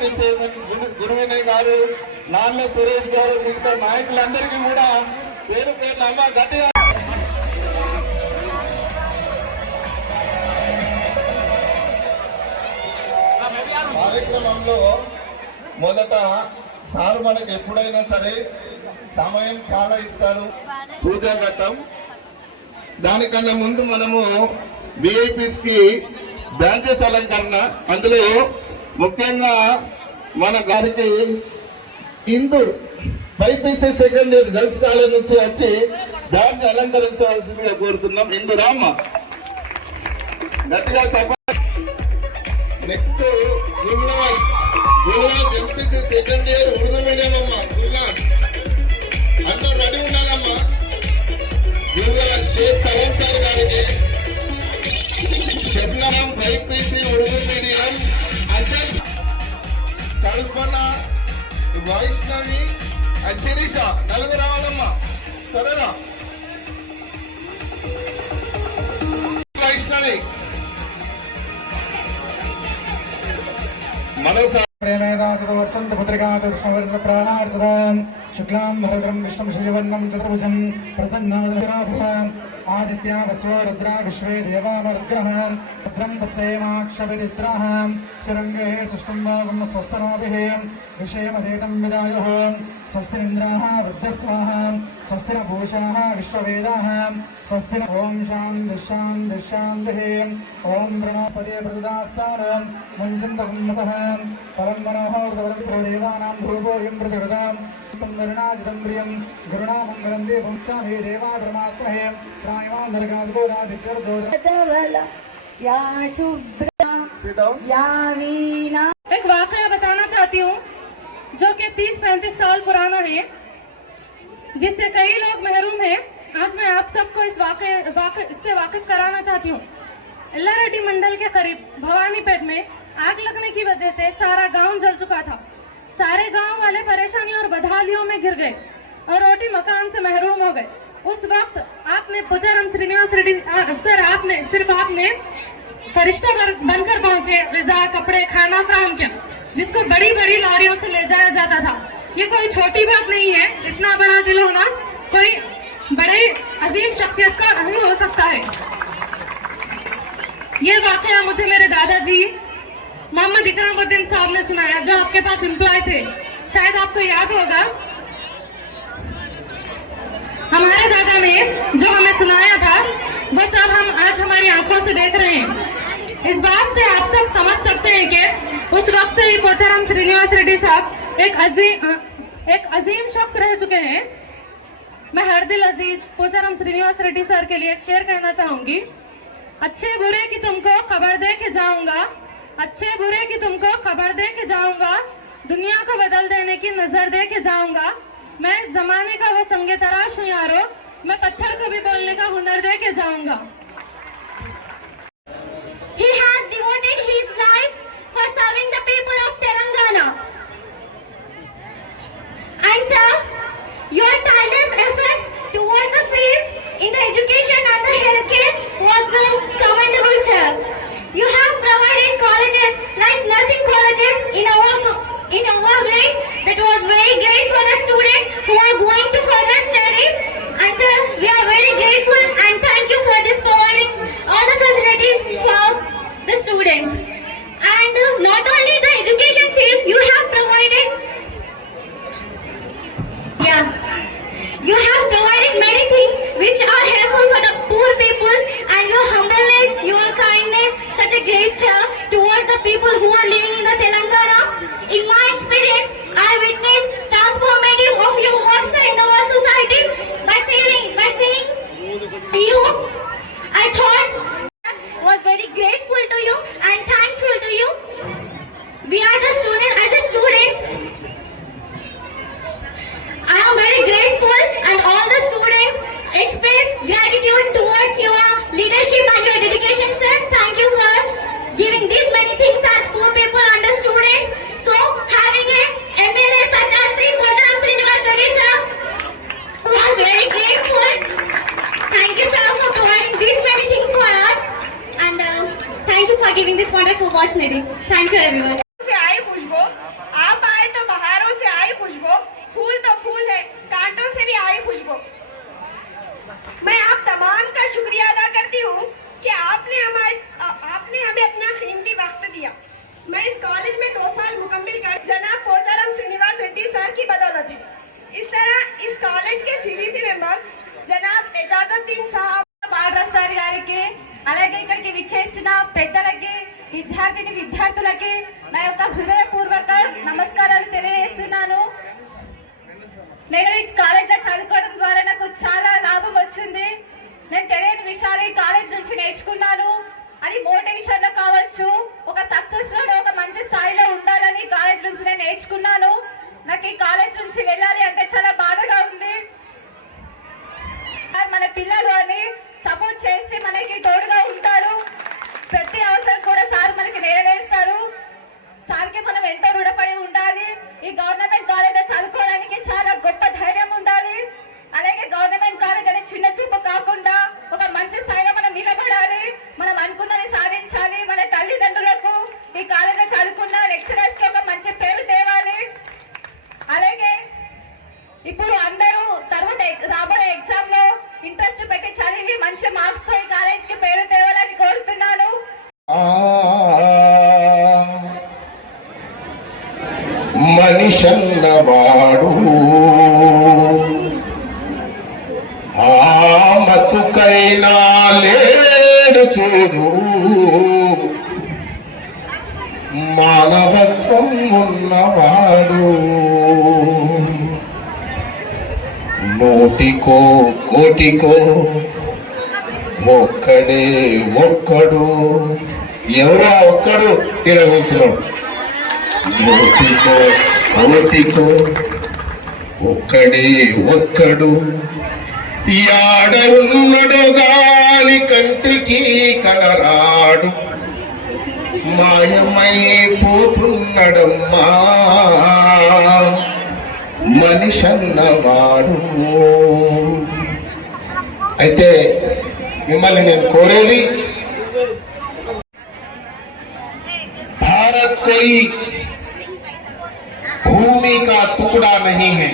ZP chairman గురువినయ్ గారు, నాన్న సురేష్ గారు, మిగతా నాయకులందరికీ కూడా పేరు పేరు అమ్మ గట్టిగా కార్యక్రమంలో మొదట సార్ మనకు ఎప్పుడైనా సరే సమయం చాలా ఇస్తారు. పూజా ఘట్టం దానికన్నా ముందు మనము విఐపీస్ కి బ్రాంచెస్ అలంకరణ, అందులో ముఖ్యంగా మన గారికి Indur BiPC second year girls college నుంచి వచ్చి బ్రాంచ్ అలంకరించవలసిందిగా కోరుతున్నాం. ఇందురామ్మ గట్టిగా సభ. నెక్స్ట్ గుల్లాజ్ MPC second year Urdu medium అమ్మ. గుల్లాజ్ అందరూ రెడీ ఉండాలమ్మా. గుల్లాజ్ షేక్ సలం సార్ గారికి, శబ్నమ్ బైపీసీ ఉర్దూ మీడియం, అసల్ కల్పన, వైష్ణవి, శిరీష నలుగురు రావాలమ్మా. త్వరగా వైష్ణవి మరోసారి ప్రేమేదాసదవర్చంత పుత్రికాదృష్ణవర్షప్రాణార్చదాం శుక్లాం భరద్రం విష్ణుం శ్రీవర్ణం చతుర్భుజం ప్రసన్నాదరాభాం ఆదిత్య వస్వ రుద్ర విశ్వే దేవామరుగ్రహ భద్రం పశ్యేమాక్షవిదిత్రాః శరంగే సుష్టుంబావం స్వస్తనాభిః విషయమదేతం విదాయుః స్వస్తిరింద్రాः వృద్ధస్వాః స్వస్తిరభూషాः విశ్వవేదాः స్వస్తి. ఓం శాంతిః ఓం బృహస్పతే ప్రదాస్తారం ముంచంతమసః పరం మనోహరవరం సర్వదేవానాం భూభోయం ప్రతివదాం స్తమరణాజితం ప్రియం గురునామంగళం దేవం చామి దేవా బ్రహ్మాత్మహే ప్రాయమాన్ నరకాదికోదాదిత్యర్దోర या शुभ्रा या वीणा। एक वाकया बताना चाहती हूँ जो कि 30-35 साल पुराना है, जिससे कई लोग महरूम हैं। आज मैं आप सबको इससे वाकिफ कराना चाहती हूँ। एल्लारेड्डी मंडल के करीब भवानीपेट में आग लगने की वजह से सारा गांव जल चुका था। सारे गांव वाले परेशानी और बदहालियों में घिर गए और रोटी मकान से महरूम हो गए। उस वक्त आपने पूजाराम श्रीनिवास रेड्डी सर आपने फरिश्ता बनकर पहुंचे, ग़िज़ा, कपड़े, खाना फराहम किया, जिसको बड़ी बड़ी लॉरियों से ले जाया जाता था। ये कोई छोटी बात नहीं है। इतना बड़ा दिल होना कोई बड़े अजीम शख्सियत का अहम हो सकता है। ये वाकया मुझे मेरे दादाजी मोहम्मद इकरामुद्दीन साहब ने सुनाया, जो आपके पास एम्प्लॉय थे। शायद आपको याद होगा, हमारे दादा ने जो हमें सुनाया था वो सब हम आज हमारी आंखों से देख रहे हैं। इस बात से आप सब समझ सकते हैं कि उस वक्त से ही पोचाराम श्रीनिवास रेड्डी साहब एक अजीम शख्स रह चुके हैं। मैं हर दिल अजीज पोचाराम श्रीनिवास रेड्डी सर के लिए एक शेर कहना चाहूंगी। अच्छे बुरे की तुमको खबर दे के जाऊंगा, अच्छे बुरे की तुमको खबर दे के जाऊंगा, दुनिया को बदल देने की नजर दे के जाऊंगा। मैं इस जमाने का वो संगे तराश हूँ यारो, मैं पत्थर को भी बोलने का हुनर दे के जाऊंगा। He has devoted his life for serving the people of Telangana. And sir, your tireless efforts towards the fields in the education and the healthcare was commendable, sir. You have provided colleges like nursing colleges in our village that was very great for the students who are going to further studies. And sir, we are very grateful and thank you for this providing all the facilities for the students. And not only the education field, you have provided many things which are helpful for the poor peoples, and your humbleness, your kindness, such a great sir towards the people who are living in the Telangana. In my experience, I witnessed transformative of your works in our society by seeing you. I thought was very grateful to you and thankful to you. We are the students. As a students, విద్యార్థులకి నా యొక్క హృదయపూర్వక నమస్కారాలు తెలియజేస్తున్నాను. నేను ఈ college లో చదువుకోవడం ద్వారా నాకు చాలా లాభం వచ్చింది. నేను తెలియని విషయాలు ఈ కాలేజ్ నుంచి నేర్చుకున్నాను. అది మోటివేషన్ లో కావచ్చు, ఒక సక్సెస్ లో ఒక మంచి స్థాయిలో ఉండాలని కాలేజ్ నుంచి నేను నేర్చుకున్నాను. నాకు ఈ కాలేజ్ నుంచి వెళ్ళాలి అంటే చాలా బాధగా ఉంది. మన పిల్లలు అని సపోర్ట్ చేసి మనకి తోడుగా ఉంటారు. ప్రతి అవసరం కూడా సార్ మనకి నెరవేరుస్తారు. సార్కి మనం ఎంతో రుణపడి ఉండాలి. ఈ గవర్నమెంట్ కాలేజ్ చదువుకోవడానికి చాలా గొప్ప ధైర్యం ఉండాలి. అలాగే గవర్నమెంట్ కాలేజ్ అనే చిన్న చూపు కాకుండా ఒక మంచి స్థాయిలో మనం నిలబడాలి. మనం అనుకున్నది సాధించాలి. మన తల్లిదండ్రులకు ఈ కాలేజ్ చదువుకున్న లెక్చరర్స్ కి ఒక మంచి పేరు తేవాలి. అలాగే ఇప్పుడు అందరూ తర్వాత రాబోయే ఎగ్జామ్ లో ఇంట్రెస్ట్ పెట్టి చదివి మంచి మార్క్స్ తో ఈ కాలేజ్ కి పేరు తేవాలని కోరుతున్నాను. మనిషన్నవాడు మచ్చుకైనా లేడు చూడు, మానవత్వం ఉన్నవాడు. నూటికో కోటికో ఒక్కడే ఒక్కడు, ఎవరో ఒక్కడు తిరగూస్తున్నాడు. నూటికో కోటికో ఒక్కడే ఒక్కడు, యాడ ఉన్నడు గాని కంటికి కనరాడు, మాయమైపోతున్నడమ్మా మనిషన్నవాడు. అయితే మిమ్మల్ని నేను కోరేది, भारत कोई भूमि का टुकड़ा नहीं है,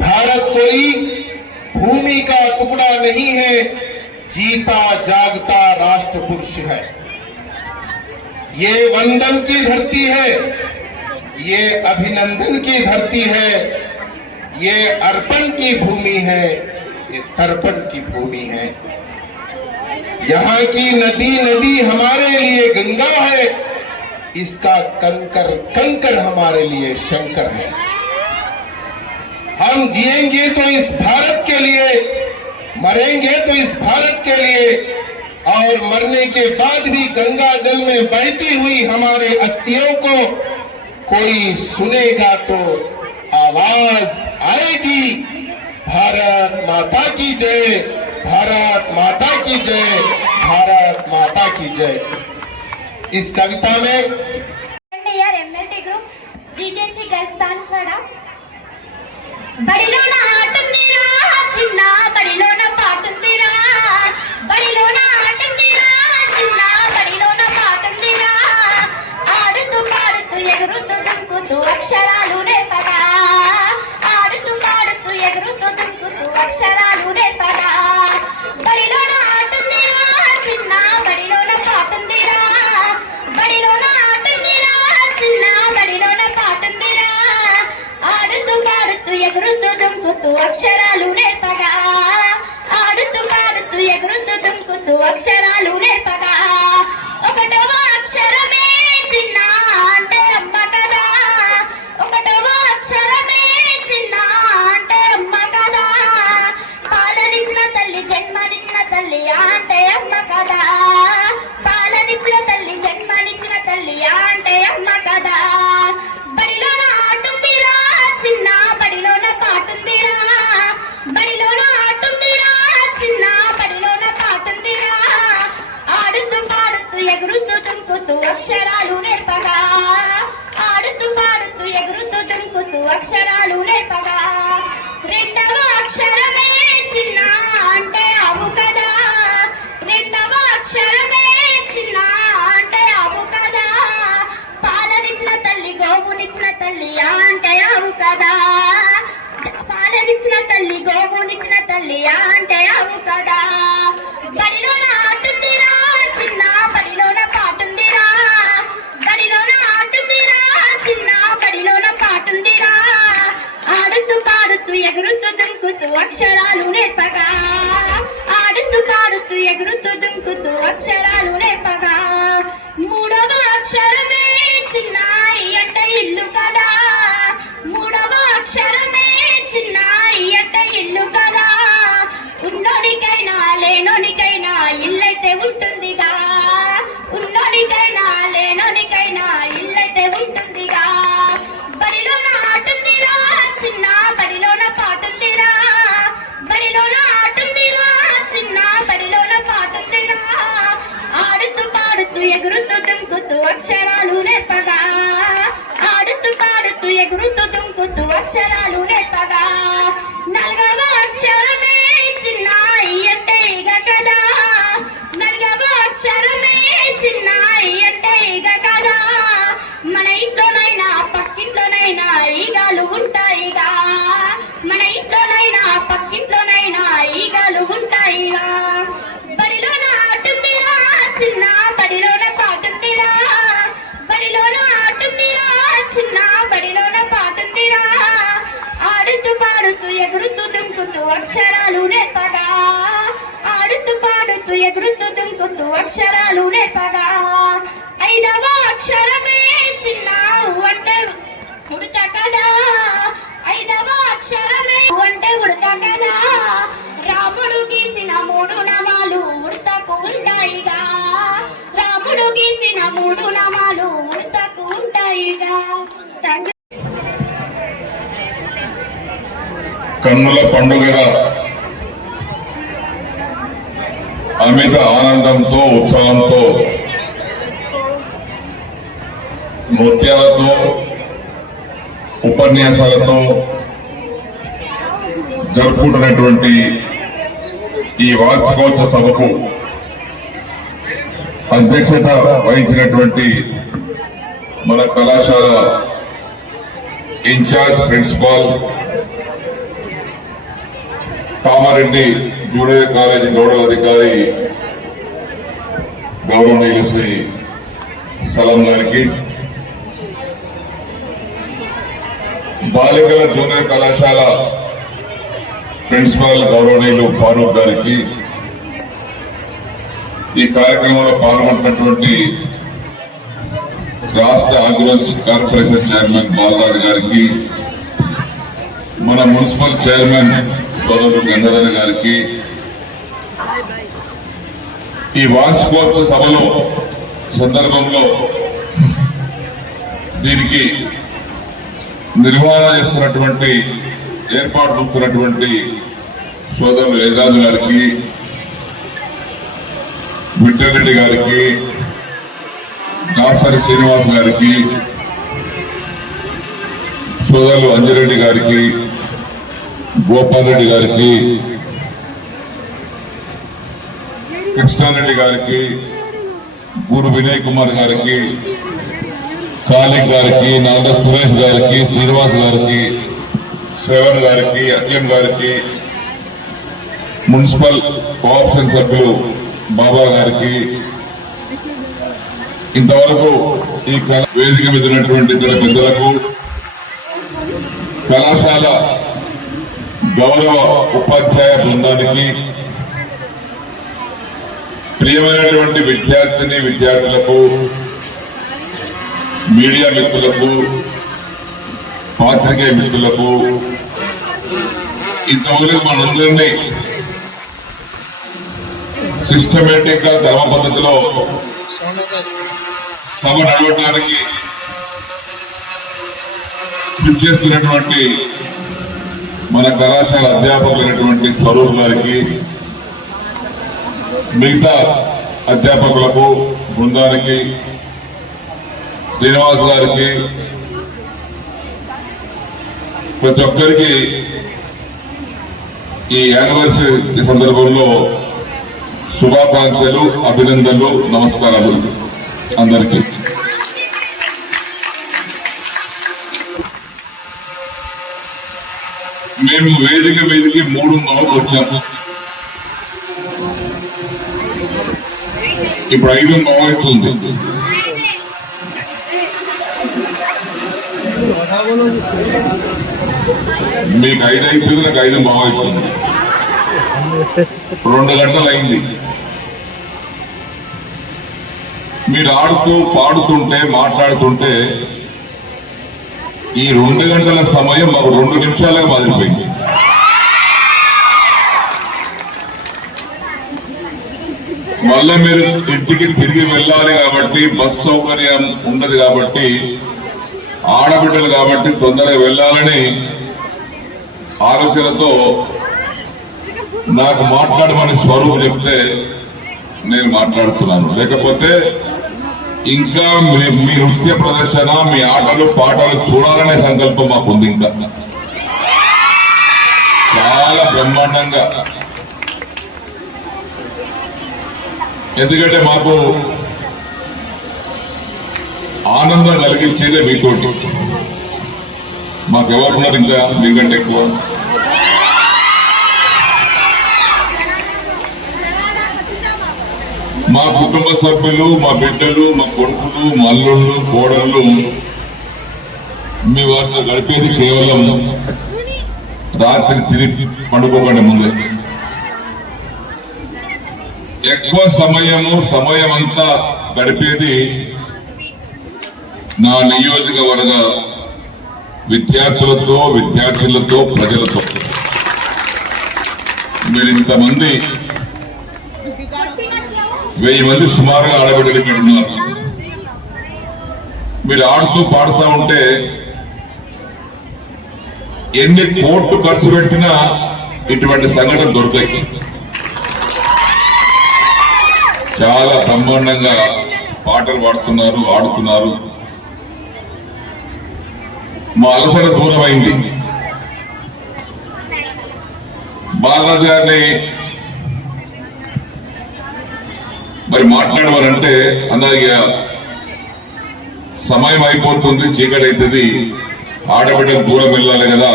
भारत कोई भूमि का टुकड़ा नहीं है, जीता जागता राष्ट्र पुरुष है। ये वंदन की धरती है, ये अभिनंदन की धरती है, ये अर्पण की भूमि है, ये तर्पण की भूमि है। यहाँ की नदी नदी हमारे लिए गंगा है, इसका कंकर कंकर हमारे लिए शंकर है। हम जिएंगे तो इस भारत के लिए, मरेंगे तो इस भारत के लिए, और मरने के बाद भी गंगा जल में बहती हुई हमारे अस्थियों को कोई सुनेगा तो आवाज आएगी, भारत माता की जय, भारत माता की जय, भारत माता की जय। इस कविता में MLT group GJC girls Banswada బడిలోన ఆటుందిరా చిన్న బడిలోన పాటుందిరా, బడిలోన ఆటుందిరా చిన్న బడిలోన పాటుందిరా, ఆడుతూ పాడుతూ ఎగురుతూ దుంకుతూ అక్షరాలు నేర్పగా, ఆడుతూ పాడుతూ ఎగురుతూ దుంకుతూ అక్షరాలు నేర్పగా, బడిలోన ఆటుందిరా చిన్న బడిలోన పాటుందిరా, బడిలోన ఆటుందిరా చిన్న బడిలోన పాటుందిరా, ఆడుతూ పాడుతూ ఎగురుతూ దుంకుతూ అక్షరాలు నేర్పగా, ఆడుతూ పాడుతూ ఎగురుతూ దుంకుతూ అక్షరాలు నేర్పగా, ఒకటవ అక్షరమే చిన్న అంటే అమ్మ కదా, ఒకటవ అక్షరమే చిన్న అంటే అమ్మ కదా, పాలనిచ్చిన తల్లి జన్మనిచ్చిన తల్లి అంటే అమ్మ కదా, పాలనిచ్చిన తల్లి జన్మనిచ్చిన తల్లి అంటే అమ్మ కదా, బడిలోన ఆటుందిరా చిన్న బడిలోన పాటుందిరా, బడిలోన ఆటుందిరా చిన్న బడిలోన పాటుందిరా, ఆడుతూ పాడుతూ ఎగురుతూ దుంకుతూ అక్షరాలు నేర్పగా, ఆడుతూ పాడుతూ ఎగురుతూ దుంకుతూ అక్షరాలు నేర్పగా, రెండవ అక్షరమే చిన్న అంటే అవు కదా, రెండవ అక్షరమే చిన్న అంటే అవు కదా, పాలనిచ్చిన తల్లి గోవునిచ్చిన తల్లి అంటే అవు కదా, పాలనిచ్చిన తల్లి గోవునిచ్చిన తల్లి అంటే అవు కదా, బడిలోన ఆటుందిరా చిన్న బడిలోన పాటుందిరా, బడిలోన ఆటుందిరా చిన్న బడిలోన పాటుందిరా, ఆడుతూ పాడుతూ ఎగురుతూ దుంకుతూ అక్షరాలు నేర్పగా, ఆడుతూ పాడుతూ ఎగురుతూ దుంకుతూ అక్షరాలు నేర్పగా మూడవ అక్షరమే చిన్నాయి అంటే ఇల్లు కదా మూడవ అక్షరమే చిన్నాయి అంటే ఇల్లు కదా ఉన్నోనికైనా లేనోనికైనా ఇల్లైతే ఉంటుందిగా ఉన్నోనికైనా లేనోనికైనా ఇల్లైతే ఉంటుందిగా బడిలోన ఆటుందిరా చిన్న బడిలోన పాటుందిరా బడిలోన ఆటుందిరా చిన్న బడిలోన పాటుందిరా ఆడుతూ పాడుతూ ఎగురుతూ దుంకుతూ అక్షరాలు నేర్పగా ఆడుతూ పాడుతూ ఎగురుతూ దుంకుతూ అక్షరాలు నేర్పగా నల్గవ అక్షరమే చిన్నాయి అంటే ఇగ కదా నల్గవ అక్షరమే చిన్నాయి అంటే ఇగ కదా మన ఇంట్లోనైనా పక్కింట్లోనైనా ఈగలు ఉంటాయిగా మన ఇంట్లోనైనా పక్కింట్లోనైనా ఈగలు ఉంటాయిగా బడిలోన ఆటుందిరా చిన్న బడిలోన పాటుందిరా బడిలోన ఆటుందిరా చిన్న బడిలోన పాటుందిరా ఆడుతూ పాడుతూ ఎగురుతూ దుంకుతూ అక్షరాలు నేర్పగా ఆడుతూ పాడుతూ ఎగురుతూ దుంకుతూ అక్షరాలు నేర్పగా ఐదవ అక్షరమే చిన్న అంటే ఉడత కదా ఐదవ అక్షరమే అంటే ఉడత కదా రాముడు గీసిన మూడు నామాలు ఉడతకు ఉంటాయిగా రాముడు గీసిన మూడు నామాలు ఉడతకు ఉంటాయిగా థ్యాంక్ యూ. కన్నుల పండుగగా అమిత ఆనందంతో ఉత్సాహంతో నృత్యాలతో ఉపన్యాసాలతో జరుపుకుంటున్నటువంటి ఈ వార్షికోత్సవ సభకు అధ్యక్షత వహించినటువంటి మన కళాశాల in charge principal Kamareddy junior college nodal అధికారి గౌరవనీయులు శ్రీ సలాం గారికి, బాలికల జూనియర్ కళాశాల ప్రిన్సిపాల్ గౌరవనీయులు ఫారూక్ గారికి, ఈ కార్యక్రమంలో పాల్గొంటున్నటువంటి రాష్ట్ర ఆగ్రోస్ కార్పొరేషన్ చైర్మన్ బాలరాజు గారికి, మన మున్సిపల్ చైర్మన్ సోదరుడు గంగాధర్ గారికి, ఈ వార్షికోత్సవ సభలో సందర్భంలో దీనికి నిర్వహణ చేస్తున్నటువంటి ఏర్పాటు చూస్తున్నటువంటి సోదరులు ఏజాద్ గారికి, విఠలరెడ్డి గారికి, దాసరి శ్రీనివాస్ గారికి, సోదరులు అంజిరెడ్డి గారికి, గోపాల్ రెడ్డి గారికి, కృష్ణారెడ్డి గారికి, గురు వినయ్ కుమార్ గారికి, కాలిక్ గారికి, నాగ సురేష్ గారికి, శ్రీనివాస్ గారికి, శ్రవణ్ గారికి, అత్యం గారికి, మున్సిపల్ కోఆప్షన్ సభ్యులు బాబా గారికి, ఇంతవరకు ఈ వేదిక మీద ఉన్నటువంటి ఇతర పెద్దలకు, కళాశాల గౌరవ ఉపాధ్యాయ బృందానికి, ప్రియమైనటువంటి విద్యార్థిని విద్యార్థులకు, మీడియా మిత్రులకు, పాత్రికేయ మిత్రులకు, ఇంతవరకు మనందరినీ సిస్టమేటిక్ గా ధర్మ పద్ధతిలో సభ నడవడానికి కృషి చేస్తున్నటువంటి మన కళాశాల అధ్యాపకులైనటువంటి స్వరూప్ గారికి, మిగతా అధ్యాపకులకు బృందానికి, శ్రీనివాస్ గారికి, ప్రతి ఒక్కరికి ఈ యానివర్సరీ సందర్భంలో శుభాకాంక్షలు, అభినందనలు, నమస్కారాలు అందరికీ. మేము వేదిక మీదకి 3:30 వచ్చాము. ఇప్పుడు 5:30 అవుతుంది. మీకు 5 అయిపోయింది, నాకు 5:30 అవుతుంది. 2 గంటలు అయింది. మీరు ఆడుతూ పాడుతుంటే మాట్లాడుతుంటే ఈ 2 గంటల సమయం మాకు 2 నిమిషాలుగా మారిపోయింది. మళ్ళీ మీరు ఇంటికి తిరిగి వెళ్ళాలి కాబట్టి బస్ సౌకర్యం ఉండదు కాబట్టి ఆడబిడ్డలు కాబట్టి తొందరగా వెళ్ళాలని ఆలోచనతో నాకు మాట్లాడమని స్వరూపు చెప్తే నేను మాట్లాడుతున్నాను. లేకపోతే ఇంకా మీ నృత్య ప్రదర్శన, మీ ఆటలు పాటలు చూడాలనే సంకల్పం మాకుంది. ఇంకా చాలా బ్రహ్మాండంగా, ఎందుకంటే మాకు ఆనందం కలిగించేదే మీతోటి. మాకెవరున్నారు ఇంకా మీకంటే ఎక్కువ? మా కుటుంబ సభ్యులు, మా బిడ్డలు, మా కొడుకులు, మా అల్లుళ్ళు, కోడళ్ళు మీ వారితో గడిపేది కేవలం రాత్రి తిరిగి పండుకోకండి ముందే. ఎక్కువ సమయం అంతా గడిపేది నా నియోజకవర్గ విద్యార్థులతో ప్రజలతో. మీరు ఇంతమంది 1000 మంది సుమారుగా ఆడబిడ్డలు ఇక్కడ ఉన్నారు. మీరు ఆడుతూ పాడుతూ ఉంటే ఎన్ని కోట్లు ఖర్చు పెట్టినా ఇటువంటి సంఘటన దొరుకుతాయి. చాలా బ్రహ్మాండంగా పాటలు పాడుతున్నారు, ఆడుతున్నారు. మా అలసట దూరం అయింది. బాలరాజు గారిని మరి మాట్లాడమనంటే అన్నయ్య సమయం అయిపోతుంది, చీకటి అవుతుంది, ఆడబిడ్డకు దూరం వెళ్ళాలి కదా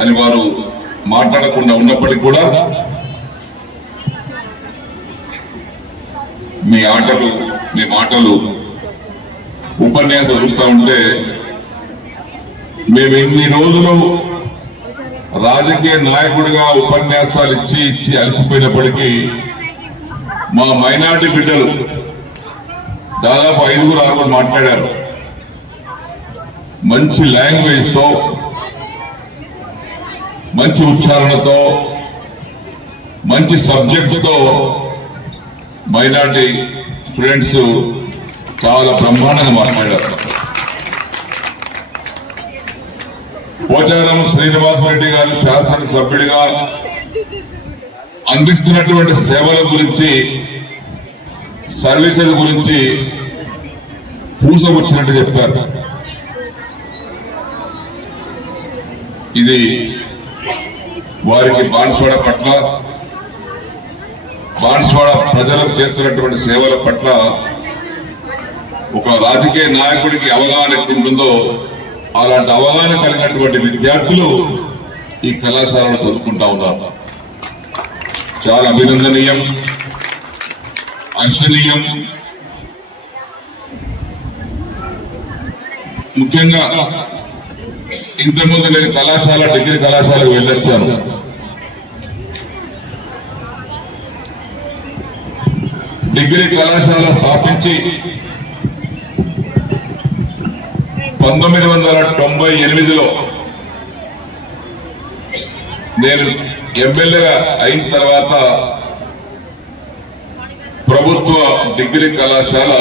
అని వారు మాట్లాడకుండా ఉన్నప్పటికీ కూడా మీ మాటలు ఉపన్యాసం చూస్తూ ఉంటే మేము ఇన్ని రోజులు రాజకీయ నాయకుడిగా ఉపన్యాసాలు ఇచ్చి అలసిపోయినప్పటికీ మా మైనార్టీ బిడ్డలు దాదాపు 5-6 మాట్లాడారు. మంచి లాంగ్వేజ్ తో, మంచి ఉచ్చారణతో, మంచి సబ్జెక్టుతో మైనార్టీ స్టూడెంట్స్ చాలా బ్రహ్మాండంగా మాట్లాడారు. పోచారం శ్రీనివాసరెడ్డి గారు శాసనసభ్యుడిగా అందిస్తున్నటువంటి సేవల గురించి, సర్వీసుల గురించి పూసగుచ్చినట్టు చెప్పారు. ఇది వారికి బాన్స్వాడ ప్రజలకు చేస్తున్నటువంటి సేవల పట్ల ఒక రాజకీయ నాయకుడికి అవగాహన ఉంటుందో అలాంటి అవగాహన కలిగినటువంటి విద్యార్థులు ఈ కళాశాలలో చదువుకుంటా ఉన్నారు. చాలా అభినందనీయం, హర్షణీయం. ముఖ్యంగా ఇంతకుముందు నేను డిగ్రీ కళాశాలకు వెళ్ళొచ్చాను. డిగ్రీ కళాశాల స్థాపించి 1998లో నేను ఎమ్మెల్యేగా అయిన తర్వాత ప్రభుత్వ డిగ్రీ కళాశాల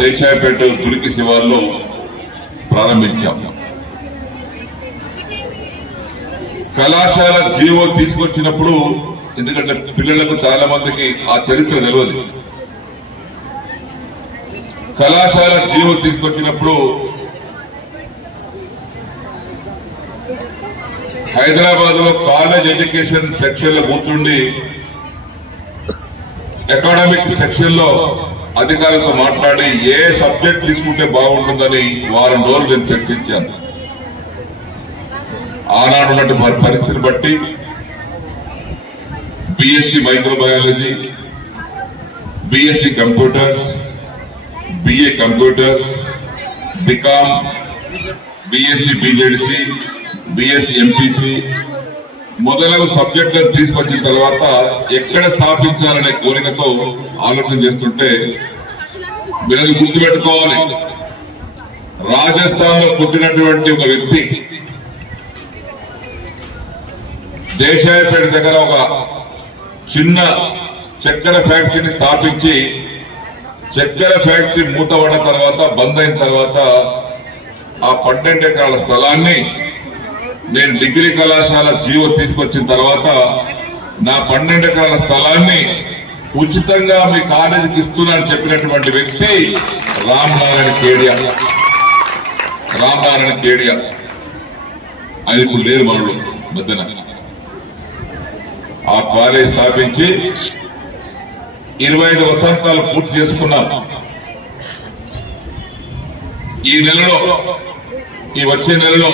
దేశాయపేట దురికి శివార్లో ప్రారంభించాం. కళాశాల జీవో తీసుకొచ్చినప్పుడు, ఎందుకంటే పిల్లలకు చాలా మందికి ఆ చరిత్ర తెలియదు, కళాశాల జీవో తీసుకొచ్చినప్పుడు హైదరాబాద్ లో కాలేజ్ ఎడ్యుకేషన్ సెక్షన్ లో కూర్చుండి అకాడమిక్ సెక్షన్ లో అధికారులతో మాట్లాడి ఏ సబ్జెక్ట్ తీసుకుంటే బాగుంటుందని వారం రోజులు నేను చర్చించాను. ఆనాడు ఉన్నటువంటి పరిస్థితిని బట్టి BSc microbiology, BSc computers, BA computers, BCom, BSc BZC, BSc MPC, మొదలగు సబ్జెక్టులను తీసుకొచ్చిన తర్వాత ఎక్కడ స్థాపించాలనే కోరికతో ఆలోచన చేస్తుంటే మీరు అది గుర్తుపెట్టుకోవాలి. రాజస్థాన్ లో పుట్టినటువంటి ఒక వ్యక్తి దేశాయపేట దగ్గర ఒక చిన్న చక్కెర ఫ్యాక్టరీని స్థాపించి చక్కెర ఫ్యాక్టరీ మూతపడ్డ తర్వాత బంద్ అయిన తర్వాత ఆ 12 ఎకరాల స్థలాన్ని నేను డిగ్రీ కళాశాల జీవో తీసుకొచ్చిన తర్వాత నా 12 ఎకరాల స్థలాన్ని ఉచితంగా మీ కాలేజీకి ఇస్తున్నానని చెప్పినటువంటి వ్యక్తి రామనారాయణ కేడియా. ఆయన ఇప్పుడు లేరు మనలో మధ్యన. ఆ కాలేజ్ స్థాపించి 25 వసంతాలు పూర్తి చేసుకున్నాం. ఈ వచ్చే నెలలో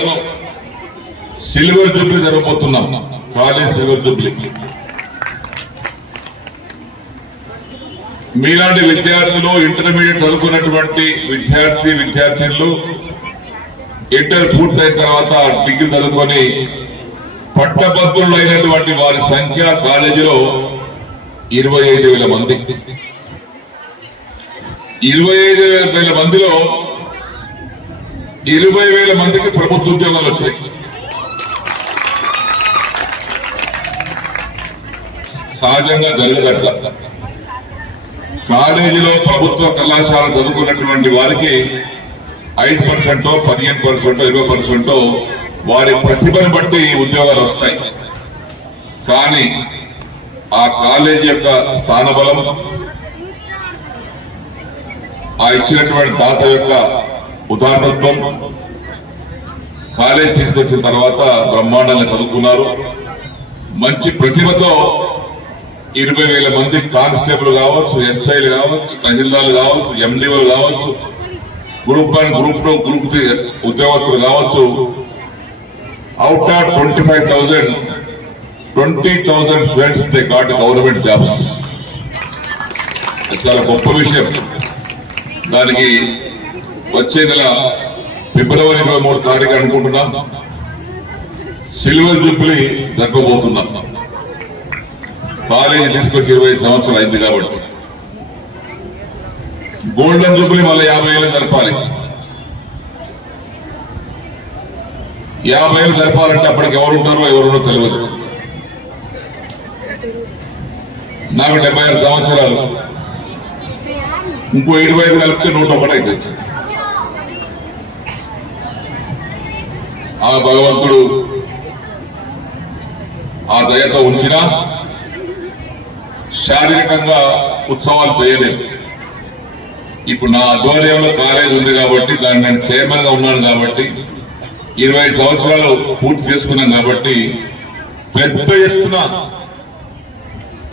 సిల్వర్ జూబ్లీ జరగబోతున్నాం. College silver jubilee. మీలాంటి విద్యార్థులు, ఇంటర్మీడియట్ చదువుకున్నటువంటి విద్యార్థినులు ఇంటర్ పూర్తయిన తర్వాత డిగ్రీ చదువుకొని పట్టభద్రులు అయినటువంటి వారి సంఖ్య కాలేజీలో 25,000 మంది. 25,000 మందిలో 20,000 మందికి ప్రభుత్వ ఉద్యోగాలు వచ్చాయి. సహజంగా జరగదట్ల. కాలేజీలో ప్రభుత్వ కళాశాల చదువుకున్నటువంటి వారికి 5%, 15%, 20% వారి ప్రతిభను బట్టి ఉద్యోగాలు వస్తాయి. కానీ ఆ కాలేజీ యొక్క స్థానబలం, ఆ ఇచ్చినటువంటి దాత యొక్క ఉదారతత్వం, కాలేజ్ తీసుకొచ్చిన తర్వాత బ్రహ్మాండంగా చదువుకున్నారు. మంచి ప్రతిభతో 20,000 మంది కానిస్టేబుల్ కావచ్చు, ఎస్ఐలు కావచ్చు, తహసీల్దార్లు కావచ్చు, ఎండీఓలు కావచ్చు, గ్రూప్ 1, గ్రూప్ 2, గ్రూప్ 3 ఉద్యోగస్తులు కావచ్చు. Out of 25,000, 20,000 students they got government jobs. చాలా గొప్ప విషయం. దానికి వచ్చే నెల ఫిబ్రవరి 23 తారీఖు అనుకుంటున్నాం సిల్వర్ జూబ్లీ జరగబోతున్నాం. కాలేజీ తీసుకొచ్చి 20 సంవత్సరాలు అయింది కాబట్టి గోల్డెన్ జూబ్లీ మళ్ళీ 50 ఏళ్ళు జరపాలి. 50 ఏళ్ళు జరపాలంటే అప్పటికి ఎవరున్నారో తెలియదు. నాకు 76 సంవత్సరాలు, ఇంకో 25 కలిపితే 101 అవుతుంది. ఆ భగవంతుడు ఆ దయతో ఉంచినా శారీరకంగా ఉత్సవాలు చేయలేదు. ఇప్పుడు నా ఆధ్వర్యంలో కాలేజ్ ఉంది కాబట్టి దాన్ని నేను చైర్మన్ గా ఉన్నాను కాబట్టి 20 సంవత్సరాలు పూర్తి చేసుకున్నాం కాబట్టి పెద్ద ఎత్తున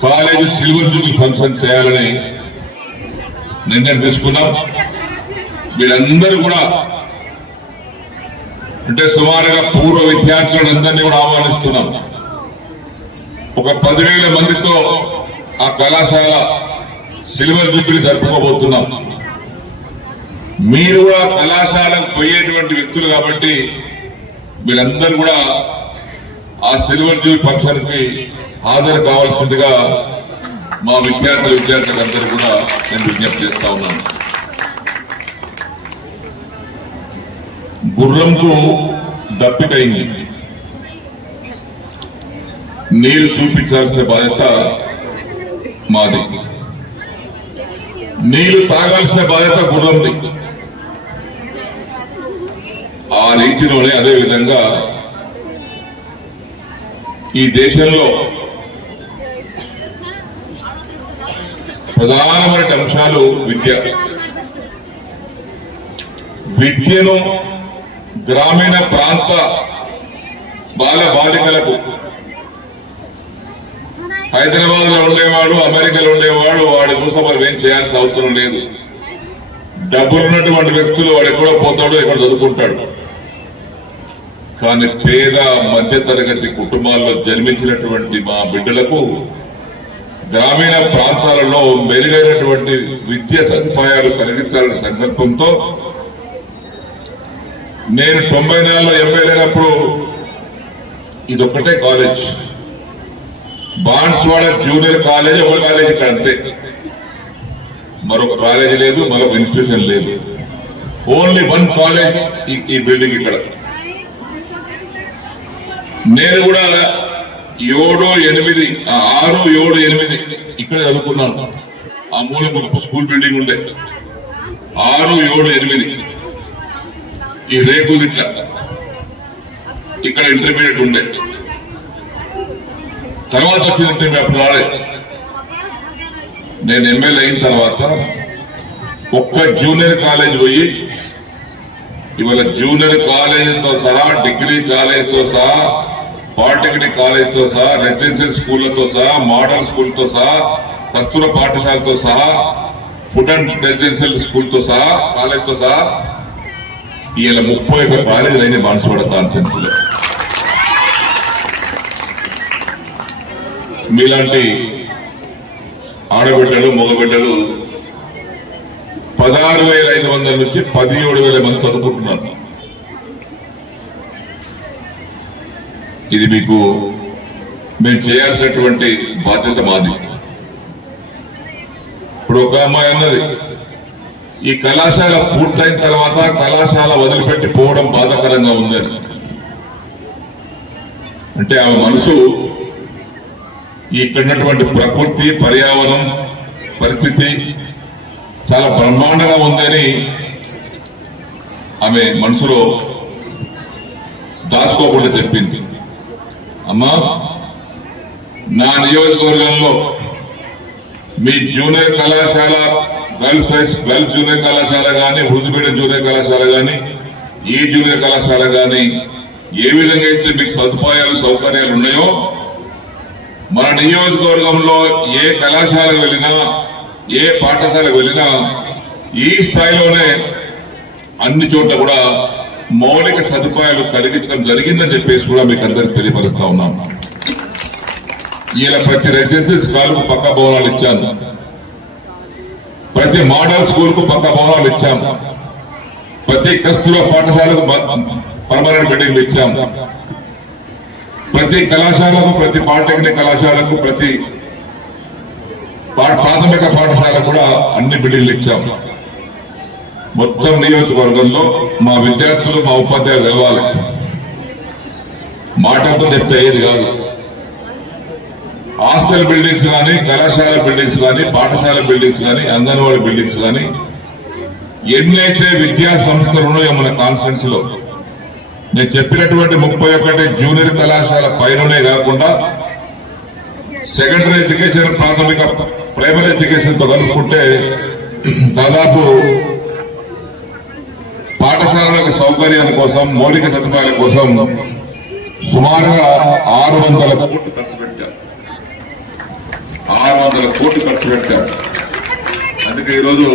కాలేజీ సిల్వర్ జూబ్లీ ఫంక్షన్ చేయాలని నిర్ణయం తీసుకున్నాం. మీరందరూ కూడా అంటే సుమారుగా పూర్వ విద్యార్థులందరినీ కూడా ఆహ్వానిస్తున్నాం. ఒక 10,000 మందితో ఆ కళాశాల సిల్వర్ జూబ్లీ జరుపుకోబోతున్నాం. మీరు కూడా కళాశాలకు పోయేటువంటి వ్యక్తులు కాబట్టి మీరందరూ కూడా ఆ సిల్వర్ జూబ్లీ ఫంక్షన్ కి హాజరు కావాల్సిందిగా మా విద్యార్థులందరూ కూడా నేను విజ్ఞప్తి చేస్తా ఉన్నాను. గుర్రంకు దప్పికైంది, నీరు చూపించాల్సిన బాధ్యత మాది, నీళ్లు తాగాల్సిన బాధ్యత గుర్రంది. ఆ రీతిలోనే అదే విధంగా ఈ దేశంలో ప్రధానమైన అంశాలు విద్యను గ్రామీణ ప్రాంత బాలికలకు హైదరాబాద్ లో ఉండేవాడు, అమెరికాలో ఉండేవాడు, వాడి కోసం మనం ఏం చేయాల్సిన అవసరం లేదు. డబ్బులున్నటువంటి వ్యక్తులు వాడు ఎక్కడో పోతాడు, ఎక్కడ చదువుకుంటాడు. కానీ పేద మధ్య తరగతి కుటుంబాల్లో జన్మించినటువంటి మా బిడ్డలకు గ్రామీణ ప్రాంతాలలో మెరుగైనటువంటి విద్యా సదుపాయాలు కలిగించాలనే సంకల్పంతో నేను 94లో ఎమ్మెల్యేనప్పుడు ఇదొక్కటే కాలేజ్. బాన్స్వాడ జూనియర్ కాలేజ్ ఒక కాలేజ్ ఇక్కడ అంతే, మరొక కాలేజ్ లేదు, మరొక ఇన్స్టిట్యూషన్ లేదు. ఓన్లీ వన్ కాలేజ్ ఈ బిల్డింగ్ ఇక్కడ. నేను కూడా 7, 8, 6, 7, 8 ఇక్కడ చదువుకున్నాను. ఆ మూల స్కూల్ బిల్డింగ్ ఉండే 6, 7, 8 ఈ రేకులు ఇక్కడ ఇంటర్మీడియట్ ఉండే. తర్వాత వచ్చిన ఇంటర్మీడియట్ రాలే. నేను ఎమ్మెల్యే అయిన తర్వాత ఒక్క జూనియర్ కాలేజ్ పోయి ఇవాళ జూనియర్ కాలేజీతో సహా, డిగ్రీ కాలేజ్తో సహా, పాలిటెక్నిక్ కాలేజ్తో సహా, రెసిడెన్షియల్ స్కూళ్లతో సహా, మోడల్ స్కూల్తో సహా, కస్తూర పాఠశాలతో సహా, ఫుడ్ అండ్ రెసిడెన్షియల్ స్కూల్తో సహా, కాలేజ్తో సహా ఇలా 31 కాలేజీలు అయినాయి బాన్స్వాడ కాన్ఫరెన్స్ లో. మీలాంటి ఆడబిడ్డలు, మగబిడ్డలు 16,500 నుంచి 17,000 మంది చదువుకుంటున్నారు. ఇది మీకు మేము చేయాల్సినటువంటి బాధ్యత మాది. ఇప్పుడు ఒక అమ్మాయి అన్నది, ఈ కళాశాల పూర్తయిన తర్వాత కళాశాల వదిలిపెట్టి పోవడం బాధాకరంగా ఉందని. అంటే ఆమె మనసు ఇక్కడున్నటువంటి ప్రకృతి, పర్యావరణం, పరిస్థితి చాలా బ్రహ్మాండంగా ఉందని ఆమె మనసులో దాచుకోకుండా చెప్పింది. అమ్మా, నా నియోజకవర్గంలో మీ జూనియర్ కళాశాల, గర్ల్స్ జూనియర్ కళాశాల కానీ, వృద్ధిపీడ జూనియర్ కళాశాల కానీ, ఈ జూనియర్ కళాశాల కానీ ఏ విధంగా అయితే మీకు సదుపాయాలు, సౌకర్యాలు ఉన్నాయో మన నియోజకవర్గంలో ఏ కళాశాలకు వెళ్ళినా, ఏ పాఠశాలకు వెళ్ళినా ఈ స్థాయిలోనే అన్ని చోట్ల కూడా మౌలిక సదుపాయాలు కలిగించడం జరిగిందని చెప్పేసి కూడా మీకు అందరికి తెలియపరుస్తా ఉన్నాం. ఇలా ప్రతి రెసిడెన్షియల్ స్కూల్ కు పక్కా భవనాలు ఇచ్చాను, ప్రతి మోడల్ స్కూల్ కు పక్కా భవనాలు ఇచ్చాం, ప్రతి కస్తూర పాఠశాలకు పర్మనెంట్ బిల్డింగ్లు ఇచ్చాం, ప్రతి కళాశాలకు, ప్రతి పాలిటెక్నిక్ కళాశాలకు, ప్రతి ప్రాథమిక పాఠశాల కూడా అన్ని బిల్డింగ్లు ఇచ్చాం. మొత్తం నియోజకవర్గంలో మా విద్యార్థులు, మా ఉపాధ్యాయులు తెలవాలి. మాటలతో చెప్తే ఏది కాదు. హాస్టల్ బిల్డింగ్స్ కానీ, కళాశాల బిల్డింగ్స్ కానీ, పాఠశాల బిల్డింగ్స్ కానీ, అంగన్వాడీ బిల్డింగ్స్ కానీ, ఎన్నైతే విద్యా సంస్థలు ఉన్నాయో మన కాన్ఫరెన్స్ లో నేను చెప్పినటువంటి 31 జూనియర్ కళాశాల పైననే కాకుండా సెకండరీ ఎడ్యుకేషన్, ప్రాథమిక ప్రైమరీ ఎడ్యుకేషన్ తో కలుపుకుంటే దాదాపు పాఠశాలల సౌకర్యాల కోసం, మౌలిక సదుపాయాల కోసం సుమారుగా 600 కోట్లు ఖర్చు పెట్టారు. 600 కోట్లు ఖర్చు పెట్టారు. అందుకే ఈరోజు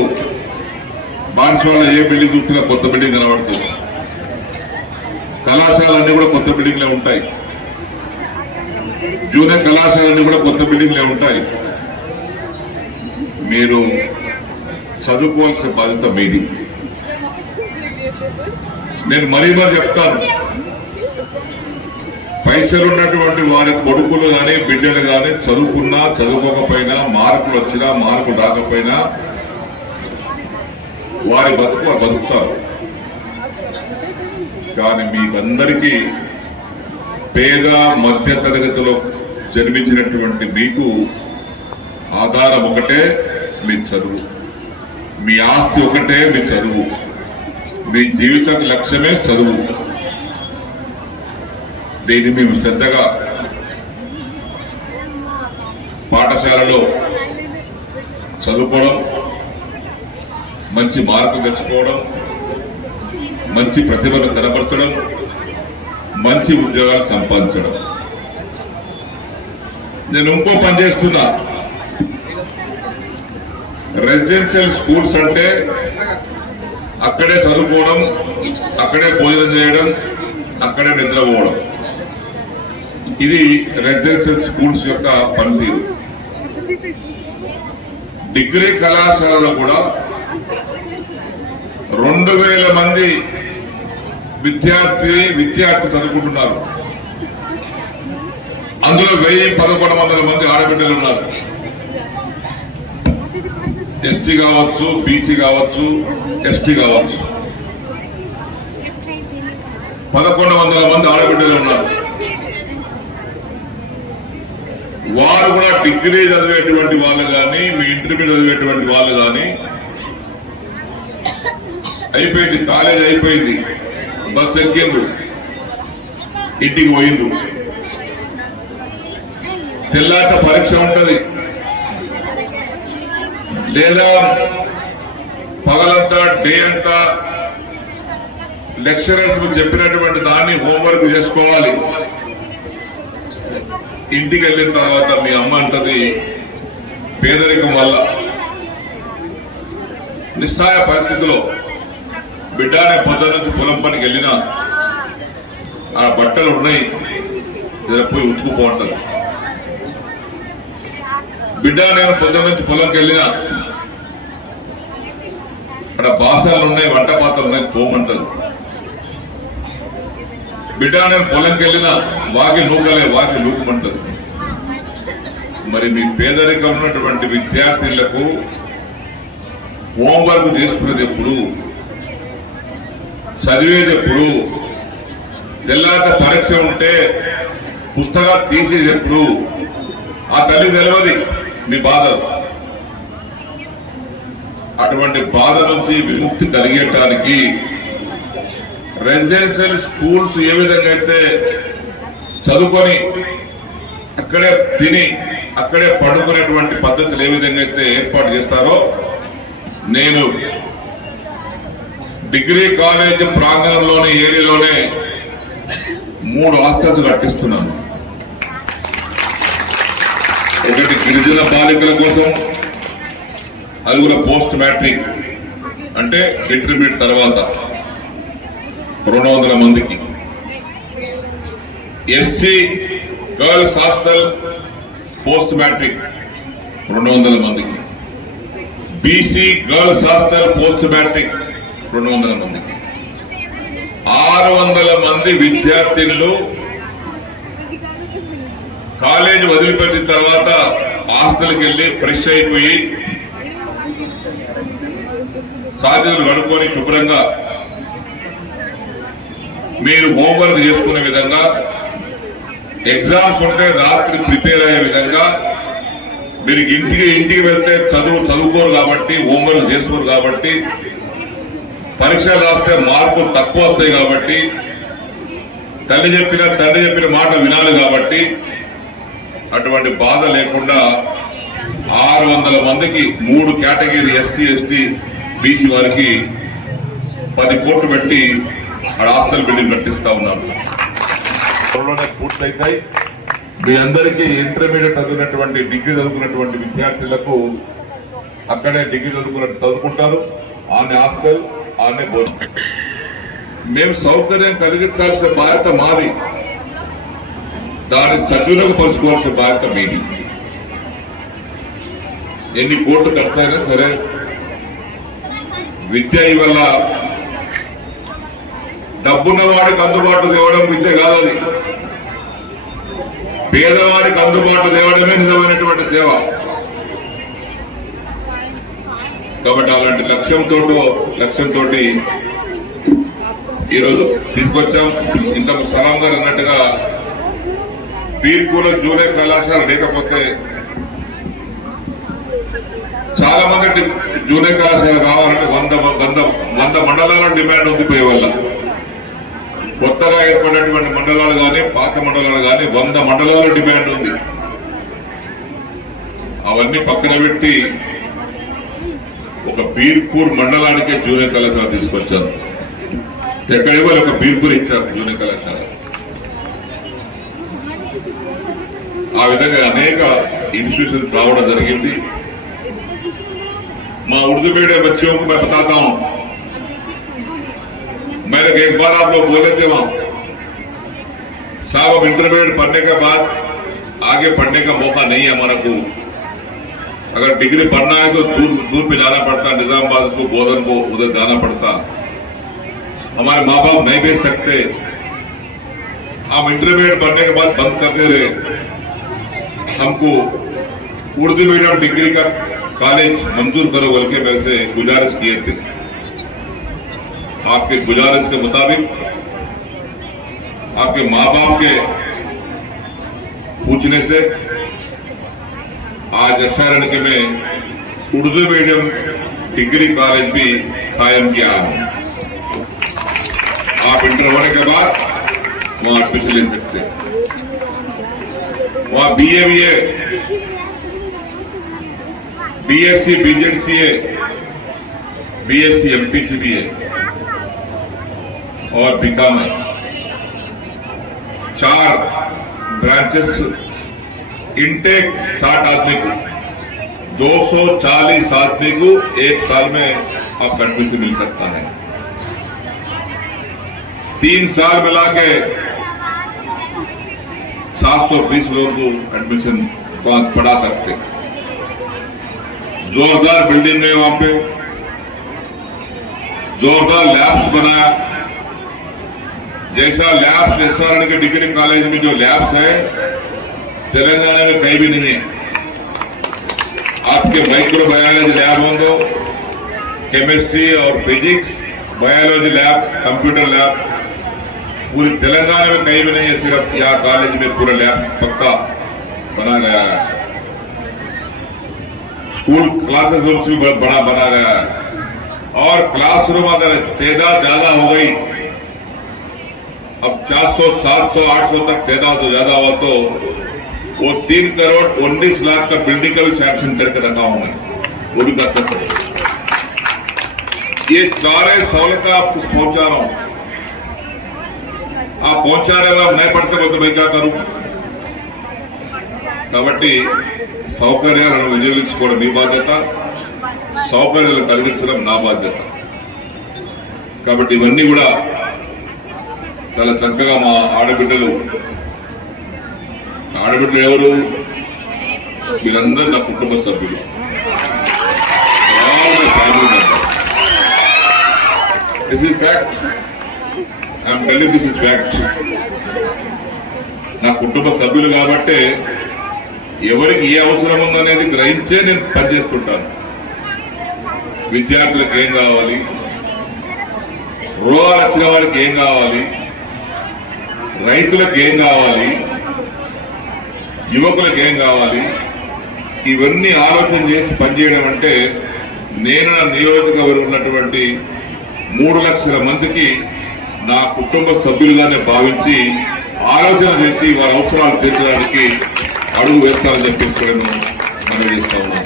బాన్స్వాడ ఏ బిల్డింగ్ చూసినా కొత్త బిల్డింగ్ కనబడుతుంది. కళాశాలన్నీ కూడా కొత్త బిల్డింగ్లే ఉంటాయి. జూనియర్ కళాశాలన్నీ కూడా కొత్త బిల్డింగ్లే ఉంటాయి. మీరు చదువుకోవాల్సిన బాధ్యత మీది. నేను మరీ చెప్తాను, పైసలున్నటువంటి వారి కొడుకులు కానీ, బిడ్డలు కానీ చదువుకున్నా, చదువుకోకపోయినా, మార్కులు వచ్చినా, మార్కులు రాకపోయినా వారి బతుకుతారు. కానీ మీకందరికీ పేద మధ్య తరగతిలో జన్మించినటువంటి మీకు ఆధారం ఒకటే మీ చదువు, మీ ఆస్తి ఒకటే మీ చదువు, మీ జీవిత లక్ష్యమే చదువు. దీన్ని మేము శ్రద్ధగా పాఠశాలలో చదువుకోవడం, మంచి మార్కులు తెచ్చుకోవడం, మంచి ప్రతిభను కనబరచడం, మంచి ఉద్యోగాలు సంపాదించడం. నేను ఇంకో పని చేస్తున్నా. రెసిడెన్షియల్ స్కూల్స్ అంటే అక్కడే చదువుకోవడం, అక్కడే భోజనం చేయడం, అక్కడే నిద్రపోవడం. ఇది రెసిడెన్షియల్ స్కూల్స్ యొక్క పనితీరు. డిగ్రీ కళాశాలలో కూడా 2000 మంది విద్యార్థి చదువుకుంటున్నారు. అందులో 1100 మంది ఆడబిడ్డలు ఉన్నారు. ఎస్సీ కావచ్చు, బీసీ కావచ్చు, ఎస్టీ కావచ్చు. 1100 మంది ఆడబిడ్డలు ఉన్నారు. వారు కూడా డిగ్రీ చదివేటువంటి వాళ్ళు కానీ, మీ ఇంటర్మీడియట్ చదివేటువంటి వాళ్ళు కానీ, అయిపోయింది, కాలేజ్ అయిపోయింది, బస్ ఎక్కిండు, ఇంటికి పోయిండు, తెల్లాట పరీక్ష ఉంటది, లేదా పగలంతా డే అంతా లెక్చరర్స్ చెప్పినటువంటి దాన్ని హోంవర్క్ చేసుకోవాలి. ఇంటికి వెళ్ళిన తర్వాత మీ అమ్మ అంటది పేదరికం వల్ల నిస్సహాయ పరిస్థితిలో బిడ్డనే పొద్దున నుంచి పొలం పనికి వెళ్ళినా ఆ బట్టలు ఉన్నాయి, పోయి ఉతుకుపోంటది. బిడ్డ నేను పొద్దున నుంచి పొలంకి వెళ్ళినా అక్కడ బాసాలు ఉన్నాయి, వంట పాత్రలు ఉన్నాయి, తోమంటది. బిడ్డ నేను పొలంకి వెళ్ళినా వాకి నూకలే, వాకి నూకమంటది. మరి మీ పేదరికం ఉన్నటువంటి విద్యార్థులకు హోంవర్క్ చేసుకునేది ఎప్పుడు, చదివేది ఎప్పుడు, తెల్లాట పరీక్ష ఉంటే పుస్తకాలు తీసేది ఎప్పుడు, ఆ తల్లి తెలియదు మీ బాధ. అటువంటి బాధ నుంచి విముక్తి కలిగేటానికి రెసిడెన్షియల్ స్కూల్స్ ఏ విధంగా అయితే చదువుకొని అక్కడే తిని అక్కడే పడుకునేటువంటి పద్ధతులు ఏ విధంగా అయితే ఏర్పాటు చేస్తారో, నేను డిగ్రీ కాలేజ్ ప్రాంగణంలోని ఏరియాలోనే 3 హాస్టల్స్ కట్టిస్తున్నాను. ఒకటి గిరిజన బాలికల కోసం, అది కూడా పోస్ట్ మ్యాట్రిక్ అంటే ఇంటర్మీడియట్ తర్వాత 200 మందికి. SC girls hostel post matric 200 మందికి. BC girls hostel post matric 200 మందికి. 600 మంది విద్యార్థినులు కాలేజ్ వదిలిపెట్టిన తర్వాత హాస్టల్కి వెళ్ళి ఫ్రెష్ అయిపోయి కాలేజీలు కడుక్కొని శుభ్రంగా మీరు హోంవర్క్ చేసుకునే విధంగా, ఎగ్జామ్స్ ఉంటే రాత్రి ప్రిపేర్ అయ్యే విధంగా, మీరు ఇంటికి వెళ్తే చదువుకోరు కాబట్టి, హోంవర్క్ చేసుకోరు కాబట్టి, పరీక్షలు రాస్తే మార్కులు తక్కువ వస్తాయి కాబట్టి, తండ్రి చెప్పిన మాట వినాలి కాబట్టి, అటువంటి బాధ లేకుండా 600 మందికి 3 కేటగిరీ ఎస్సీ, ఎస్టీ, బీసీ వారికి 10 కోట్లు పెట్టి అక్కడ హాస్టల్ బిల్డింగ్ కట్టిస్తా ఉన్నారు. త్వరలోనే పూర్తయితాయి. మీ అందరికీ ఇంటర్మీడియట్ చదివినటువంటి, డిగ్రీ చదువుకున్నటువంటి విద్యార్థులకు అక్కడే డిగ్రీ చదువుకుంటారు. ఆమె హాస్టల్, ఆమె భోజనం. మేము సౌకర్యం కలిగించాల్సిన బాధ్యత మాది, దాన్ని సద్వినియోగపరుచుకోవాల్సిన బాధ్యత మీది. ఎన్ని కోట్లు ఖర్చు అయినా సరే, విద్య ఇవల్ల డబ్బున్న వాడికి అందుబాటు తేవడం విద్య కాదు, పేదవారికి అందుబాటు తేవడమే నిజమైనటువంటి సేవ. కాబట్టి అలాంటి లక్ష్యంతో ఈరోజు తీసుకొచ్చాం. ఇంతకు సలాం గారు అన్నట్టుగా పీర్కూల జూనియర్ కళాశాల లేకపోతే చాలా మంది జూనియర్ కళాశాల కావాలంటే 100 మండలాల డిమాండ్ ఉంది. పోయే వల్ల కొత్తగా ఏర్పడినటువంటి మండలాలు కానీ, పాత మండలాలు కానీ 100 మండలాల డిమాండ్ ఉంది. అవన్నీ పక్కన పెట్టి ఒక పీర్పూర్ మండలానికే జూనియర్ కళాశాల తీసుకొచ్చారు. ఎక్కడేమో ఒక పీర్పూర్ ఇచ్చారు జూనియర్ కళాశాల. ఆ విధంగా అనేక ఇన్స్టిట్యూషన్స్ రావడం జరిగింది. मैं उर्दू मीडियम बच्चों को मैं बताता हूं, मैंने एक बार आप लोग बोले थे वहां साहब, अब इंटरमीडिएट पढ़ने के बाद आगे पढ़ने का मौका नहीं है हमारा को। अगर डिग्री पढ़ना है तो दूर पे जाना पड़ता, निजामाबाद को, बोधन को, उधर जाना पड़ता। हमारे माँ बाप नहीं भेज सकते, हम इंटरमीडिएट बनने के बाद बंद कर दे रहे, हमको उर्दू मीडियम डिग्री का कॉलेज मंजूर करो बोल के मेरे से गुजारिश किए थे। आपके गुजारिश के मुताबिक आपके माँ बाप के पूछने से आज SRNK में उर्दू मीडियम डिग्री कॉलेज भी कायम किया है। आप इंटर होने के बाद वहां एडमिशन ले सकते हैं। वहां BA भी है, BSc BJCA, BSc MPC भी है और BCom है। 4 ब्रांचेस, इनटेक 60 आदमी को, 240 आदमी को एक साल में आपका एडमिशन मिल सकता है। 3 साल मिला के 720 लोगों को एडमिशन पढ़ा सकते। जोरदार बिल्डिंग है वहां पे, जोरदार लैब्स बनाया। जैसा लैब्स SRNK डिग्री कॉलेज में जो लैब्स है तेलंगाना में कहीं भी नहीं है। आपके माइक्रोबायोलॉजी लैब हो दो, केमिस्ट्री और physics, biology lab, computer lab पूरी तेलंगाना में कहीं भी नहीं है। सिर्फ यहाँ कॉलेज में पूरा लैब पक्का बना गया है। स्कूल क्लासरूम्स भी बड़ा बना गया है। और क्लासरूम अगर तादाद ज्यादा हो गई, अब 400, 700, 800 तक तादाद तो ज्यादा हुआ तो वो 3 करोड़ 19 लाख का बिल्डिंग का भी सैंक्शन करके रखा हूं मैं, वो भी कर सकते। ये सारे सहूलत आपको पहुंचा रहा हूं। आप पहुंचा रहे हो, नहीं पढ़ते बोलते मैं क्या करूं? కాబట్టి సౌకర్యాలను వినియోగించుకోవడం మీ బాధ్యత, సౌకర్యాలు కలిగించడం నా బాధ్యత. కాబట్టి ఇవన్నీ కూడా చాలా చక్కగా మా ఆడబిడ్డలు ఎవరు? మీరందరూ నా కుటుంబ సభ్యులు. This is fact. I'm telling this is fact. నా కుటుంబ సభ్యులు కాబట్టి ఎవరికి ఏ అవసరం ఉందనేది గ్రహించే నేను పనిచేస్తుంటాను. విద్యార్థులకు ఏం కావాలి, రోగాలు వచ్చిన వాళ్ళకి ఏం కావాలి, రైతులకు ఏం కావాలి, యువకులకు ఏం కావాలి, ఇవన్నీ ఆలోచన చేసి పనిచేయడం అంటే నేను నా నియోజకవర్గం ఉన్నటువంటి 3 లక్షల మందికి నా కుటుంబ సభ్యులుగానే భావించి ఆలోచన చేసి వారి అవసరాలు తీర్చడానికి అడుగు వేస్తారని చెప్పి మనం చేస్తా ఉన్నాం.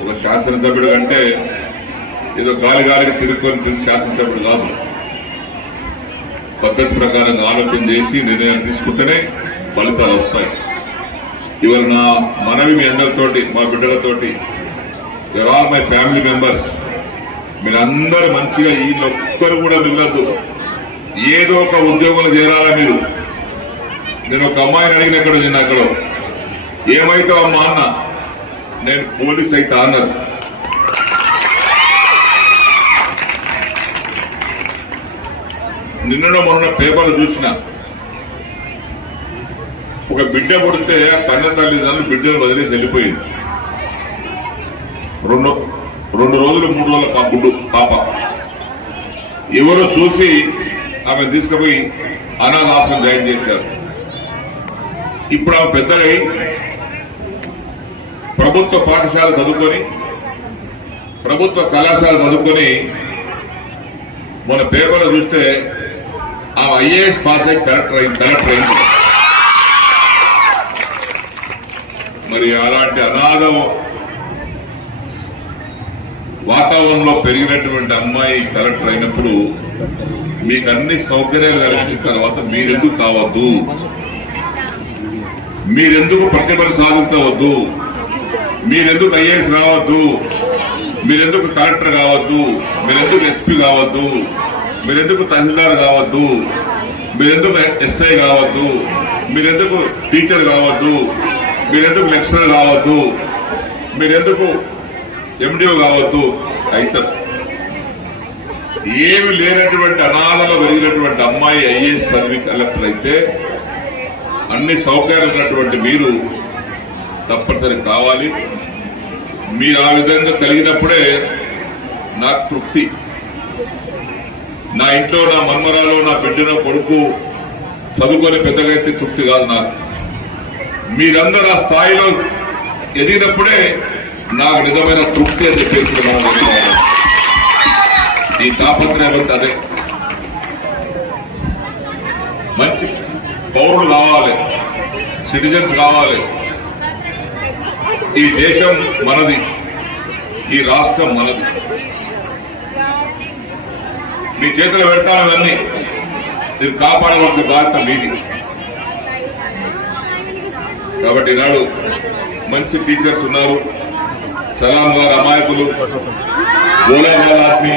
ఒక శాసనసభ్యుడు అంటే ఏదో గాలికి తిరుగుకొని శాసనసభ్యుడు కాదు. పద్ధతి ప్రకారంగా ఆలోచన చేసి నిర్ణయాలు తీసుకుంటేనే ఫలితాలు వస్తాయి. ఇవాళ నా మనవి మీ అందరితోటి, మా బిడ్డలతోటి, they are my family members, మీరందరూ మంచిగా ఈ ఒక్కరు కూడా మిగలద్దు. ఏదో ఒక ఉద్యోగంలో చేరాలా మీరు. నేను ఒక అమ్మాయిని అడిగిన ఎక్కడ తిన్నా, అక్కడ ఏమైతావు అమ్మా అన్న, నేను పోలీస్ అయితే అన్నారు. నిన్న మొన్న పేపర్లు చూసిన ఒక బిడ్డ పుడితే కన్న తల్లిదండ్రులు బిడ్డను వదిలేసి వెళ్ళిపోయింది. 2 రోజులు 3 రోజుల పాప ఎవరో చూసి ఆమె తీసుకుపోయి అనాథాశ్రమం జాయిన్ చేశారు. ఇప్పుడు ఆమె పెద్దలై ప్రభుత్వ పాఠశాల చదువుకొని, ప్రభుత్వ కళాశాల చదువుకొని మన పేపర్లో చూస్తే ఆమె IAS పాస్ అయి కలెక్టర్ అయింది. మరి అలాంటి అనాథ వాతావరణంలో పెరిగినటువంటి అమ్మాయి కలెక్టర్ అయినప్పుడు మీకు అన్ని సౌకర్యాలు కలిగిన తర్వాత మీరెందుకు కావద్దు, మీరెందుకు ప్రతిభను సాధించవద్దు, మీరెందుకు IAS రావద్దు, మీరెందుకు కలెక్టర్ కావద్దు, మీరెందుకు SP కావద్దు, మీరెందుకు తహసీల్దార్ కావద్దు, మీరెందుకు SI కావద్దు, మీరెందుకు టీచర్ కావద్దు, మీరెందుకు లెక్చరర్ కావద్దు, మీరెందుకు MDO కావద్దు. అవుతారు. ఏమి లేనటువంటి అనాథలో పెరిగినటువంటి అమ్మాయి ఐఏఎస్ చదివి కలెక్టర్ అయితే అన్ని సౌకర్యాలు ఉన్నటువంటి మీరు తప్పనిసరి కావాలి. మీరు ఆ విధంగా కలిగినప్పుడే నాకు తృప్తి. నా ఇంట్లో నా మన్మరాలు నా బిడ్డను కొడుకు చదువుకొని పెద్దగా అయితే తృప్తి కాదు నాకు. మీరందరూ ఆ స్థాయిలో ఎదిగినప్పుడే నాకు నిజమైన తృప్తి అని చెప్పేసి మనం ఈ తాపత్రయం అంతా అదే. మంచి పౌరులు కావాలి, సిటిజన్స్ కావాలి. ఈ దేశం మనది, ఈ రాష్ట్రం మనది. మీ చేతులు పెడతాను ఇవన్నీ, ఇది కాపాడవలసిన బాధ్యత మీది. కాబట్టి ఈనాడు మంచి టీచర్స్ ఉన్నారు. సలాం గారు అమాయకులు, గోలాబాల్ ఆద్మీ.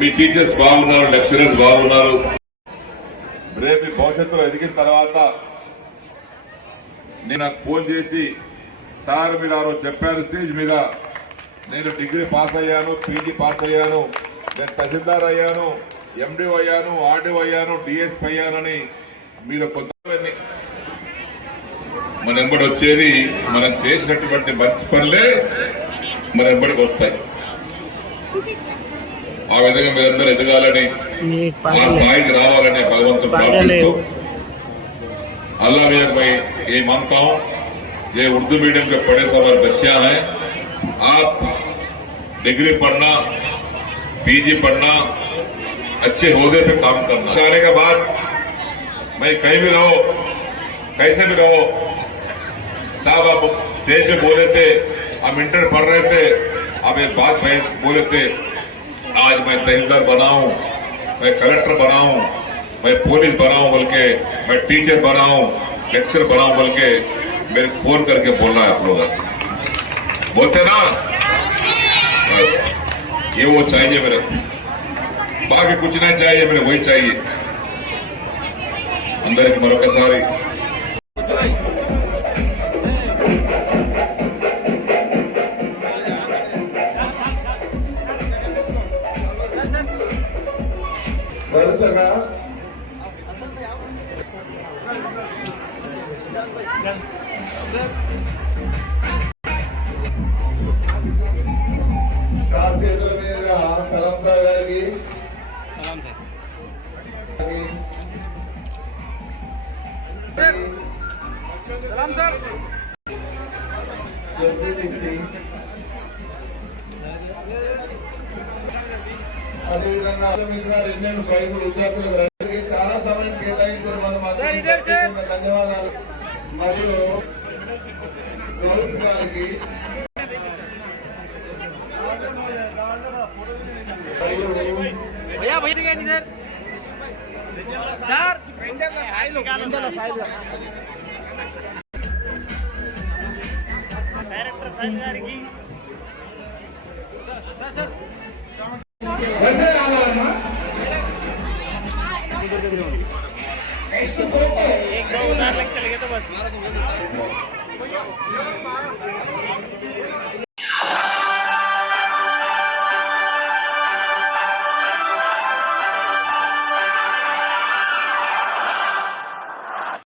మీ టీచర్స్ బాగున్నారు, లెక్చరర్స్ బాగున్నారు. రేపు మీ భవిష్యత్తులో ఎదిగిన తర్వాత నేను నాకు ఫోన్ చేసి, సార్ మీరు ఆ రోజు చెప్పారు స్టేజ్ మీద, నేను డిగ్రీ పాస్ అయ్యాను, పీజీ పాస్ అయ్యాను, నేను తహసీల్దార్ అయ్యాను, ఎండిఓ అయ్యాను, ఆర్డీఓ అయ్యాను, డిఎస్పీ అయ్యానని మీరు కొంతమంది మన ఎంబడి వచ్చేది మనం చేసినటువంటి మంచి పనులే మన ఎంబడికి వస్తాయి. ఆ విధంగా మీరందరూ ఎదగాలని, ఆ స్థాయికి రావాలని భగవంతుడు ప్రార్థిస్తూ अल्लाह में मैं ये मानता हूँ, ये उर्दू मीडियम के पढ़े सवार बच्चियां हैं, आप डिग्री पढ़ना, पीजी पढ़ना, अच्छे ओहदे पे काम करना. आने के बाद मैं कहीं भी रहो, कैसे भी रहो, साहब आप स्टेज पे बोले थे, हम इंटर पढ़ रहे थे, आप एक बात मैं बोले थे, आज मैं तहसीलदार बनाऊं, मैं कलेक्टर बनाऊं, मैं पुलिस बनाऊं बोल के, मैं टीचर बनाऊं, लेक्चर बनाऊं बोल के मेरे फोन करके बोलना है आप लोग. बोलते ना, ये वो चाहिए मेरे, बाकी कुछ नहीं चाहिए, मेरे वही चाहिए. अंदर की मरोकसारी అదేవిధంగా రెండు ప్రైవేట్ ఉద్యోగులకు చాలా సమయం కేటాయించారు. మనం ధన్యవాదాలు. మరియు గౌరవ్ గారికి డైరెక్టర్ సార్ గారికి वैसे रावालम्मा एक दो उधार लग चले गए तो बस